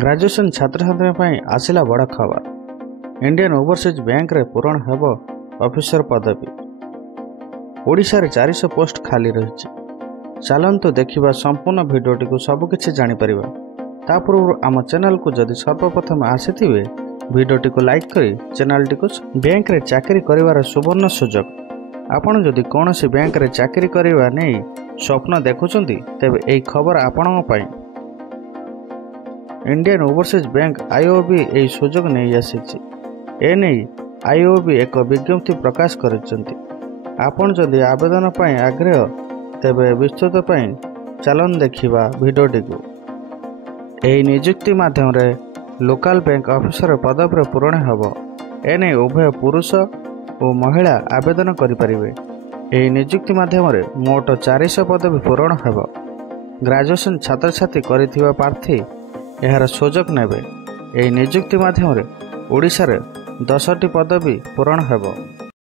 Graduation छात्र छात्री आसिला बड़ खबर। इंडियन ओवरसीज बैंक रे पूरण हेब ऑफिसर पदवी। ओडिशा रे 400 पोस्ट खाली रही। चलतु देखिबा संपूर्ण भिडियोटी को सबकिछि जानि परिबा। ता पूर्व आम चैनल को जदि सर्वप्रथम आसीथिबे भिडियोटी को लाइक करी चैनलटी को बैंक रे चाकरी करिवार सुवर्ण सुजोग। आपण जदि कोनोसी बैंक रे चाकरी करिवा नै स्वप्न देखुचंती तेबे एई खबर आपणक पई। इंडियन ओवरसीज बैंक आईओबी एई सुजोग नै आसीछि। एने आईओबी एक विज्ञप्ति प्रकाश करिसंती। आपण जदि आवेदन पई आग्रह तेबे विस्तृत पई चलन देखिबा भिडियोटी को। एई नियुक्ति माध्यम रे लोकल बैंक ऑफिसर पदवी पूरण हेब। एने उभय पुरुष और महिला आवेदन करिपारिबे। एई नियुक्ति माध्यम रे मोट 400 पदवी पूरण हेब। ग्रेजुएशन छात्र छात्री करिथिबा प्रार्थी एहार सुजोग नेबे। एई नियुक्ति माध्यम रे ओडिशा रे 10टी पदवी पूरण हेब।